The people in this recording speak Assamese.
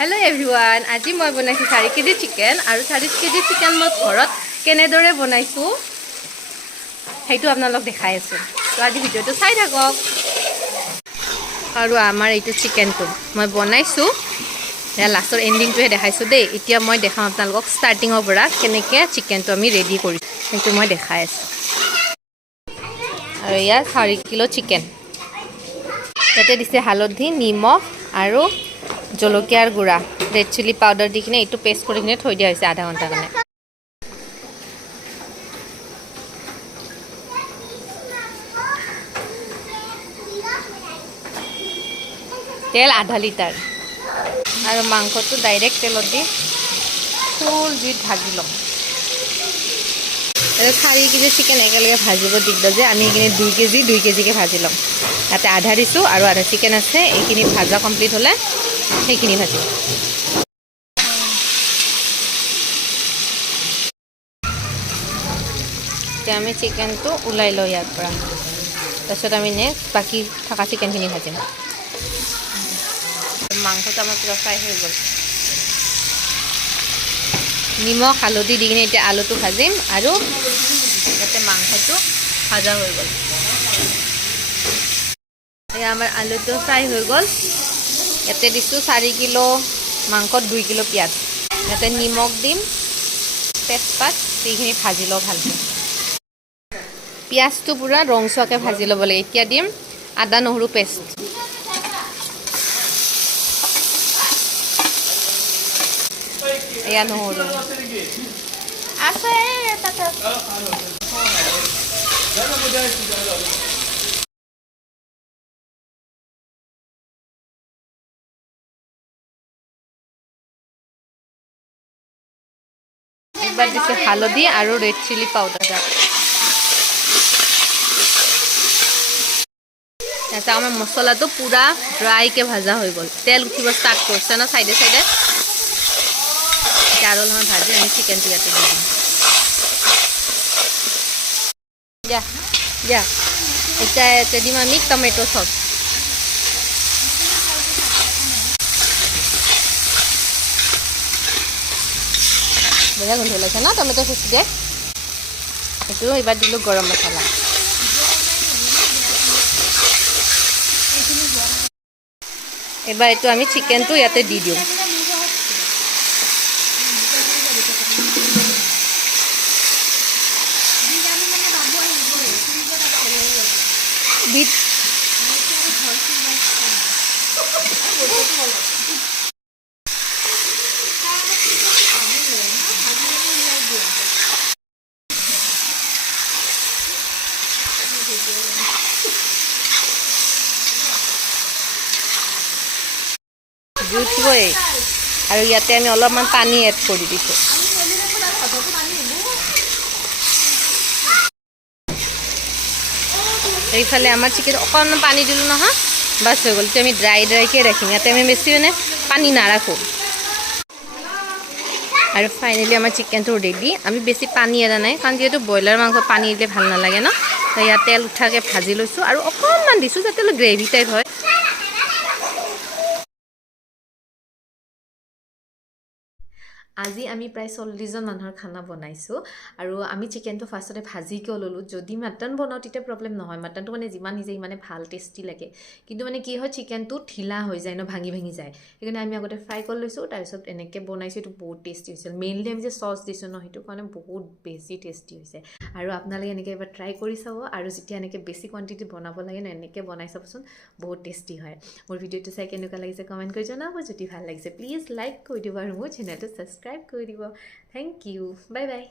Hello everyone, আজি মই বনাইছো 4 কেজি চিকেন আৰু 4 কেজি চিকেন মই ঘৰত কেনেদৰে বনাইছো সেইটো আপোনালোক দেখাই আছো তো আজি ভিডিওটো চাই থাকক আৰু আমাৰ এইটো চিকেনটো মই বনাইছো এয়া লাষ্টৰ এন্ডিংটোহে দেখাইছো দেই এতিয়া মই দেখাম আপোনালোকক ষ্টাৰ্টিংৰ পৰা কেনেকৈ চিকেনটো আমি ৰেডি কৰিছো সেইটো মই দেখাই আছো আৰু ইয়া 4 কিলো চিকেন ইয়াতে দিছে হালধি নিমখ আৰু জলকীয়াৰ গুড়া ৰেড চিলি পাউডাৰ দি কিনে এইটো পেষ্ট কৰি কিনে থৈ দিয়া হৈছে আধা ঘণ্টা কাৰণে তেল আধা লিটাৰ আৰু মাংসটো ডাইৰেক্ট তেলত দি ফুল জুইত ভাজি ল'ম আৰু 4 কেজি চিকেন একেলগে ভাজিব দিগদাৰ যে আমি এইখিনি 2 কেজিকে ভাজি ল'ম ইয়াতে আধা দিছোঁ আৰু আধা চিকেন আছে এইখিনি ভাজা কমপ্লিট হ'লে সেইখিনি ভাজিম এতিয়া আমি চিকেনটো ওলাই লওঁ ইয়াৰ পৰা তাৰপিছত আমি নেক্সট বাকী থকা চিকেনখিনি ভাজিম মাংসটো আমাৰ পুৰা ফ্ৰাই হৈ গ'ল নিমখ হালধি দি কিনে এতিয়া আলুটো ভাজিম আৰু ইয়াতে মাংসটো ভাজা হৈ গ'ল এয়া আমাৰ আলুটো ফ্ৰাই হৈ গ'ল ইয়াতে দিছোঁ 4 কিলো মাংসত 2 কিলো পিঁয়াজ ইয়াতে নিমখ দিম তেজপাত এইখিনি ভাজি লওঁ ভালকৈ পিঁয়াজটো পুৰা ৰংচুৱাকৈ ভাজি ল'ব লাগে এতিয়া দিম আদা নহৰু পেষ্ট এয়া নহৰু আছে এবাৰ দিছে হালধি আৰু ৰেড চিলি পাউডাৰ এটা আমাৰ মছলাটো পুৰা ড্ৰাইকৈ ভাজা হৈ গ'ল তেল উঠিব ষ্টাৰ্ট কৰিছে ন চাইডে চাইডে আৰু অলপমান ভাজি আমি চিকেনটো ইয়াতে দি দিম এতিয়া ইয়াতে দিম আমি টমেটো চচ বঢ়িয়া গোন্ধ ওলাইছে ন টমেটো চচ দিয়ে এইটো এইবাৰ দিলোঁ গৰম মছলা এইবাৰ এইটো আমি চিকেনটো ইয়াতে দি দিওঁ বিট জুই উঠিবই আৰু ইয়াতে আমি অলপমান পানী এড কৰি দিছোঁ এইফালে আমাৰ চিকেন অকণমান পানী দিলোঁ নহয় বাছ হৈ গ'ল এতিয়া আমি ড্ৰাইকৈ ৰাখিম ইয়াতে আমি বেছি মানে পানী নাৰাখোঁ আৰু ফাইনেলি আমাৰ চিকেনটো ৰেডি আমি বেছি পানী এৰা নাই কাৰণ যিহেতু ব্ৰইলাৰ মাংস পানী দিলে ভাল নালাগে ন তো ইয়াত তেল উঠাকৈ ভাজি লৈছোঁ আৰু অকণমান দিছোঁ যাতে অলপ গ্ৰেভি টাইপ হয় আজি আমি প্ৰায় 40জন মানুহৰ খানা বনাইছোঁ আৰু আমি চিকেনটো ফাৰ্ষ্টতে ভাজি কিয় ল'লোঁ যদি মাটন বনাওঁ তেতিয়া প্ৰব্লেম নহয় মাটনটো মানে যিমান সিজে সিমানে ভাল টেষ্টি লাগে কিন্তু মানে কি হয় চিকেনটো ঢিলা হৈ যায় ন ভাঙি যায় সেইকাৰণে আমি আগতে ফ্ৰাই কৰি লৈছোঁ তাৰপিছত এনেকৈ বনাইছোঁ এইটো বহুত টেষ্টি হৈছিল মেইনলি আমি যে চচ দিছোঁ ন সেইটো কাৰণে বহুত বেছি টেষ্টি হৈছে আৰু আপোনালোকে এনেকৈ এবাৰ ট্ৰাই কৰি চাব আৰু যেতিয়া এনেকৈ বেছি কোৱান্টিটিত বনাব লাগে ন এনেকৈ বনাই চাবচোন বহুত টেষ্টি হয় মোৰ ভিডিঅ'টো চাই কেনেকুৱা লাগিছে কমেণ্ট কৰি জনাব যদি ভাল লাগিছে প্লিজ লাইক কৰি দিব আৰু মোৰ চেনেলটো ছাবস্ক্ৰাইব কৰি দিব থেংক ইউ বাই বাই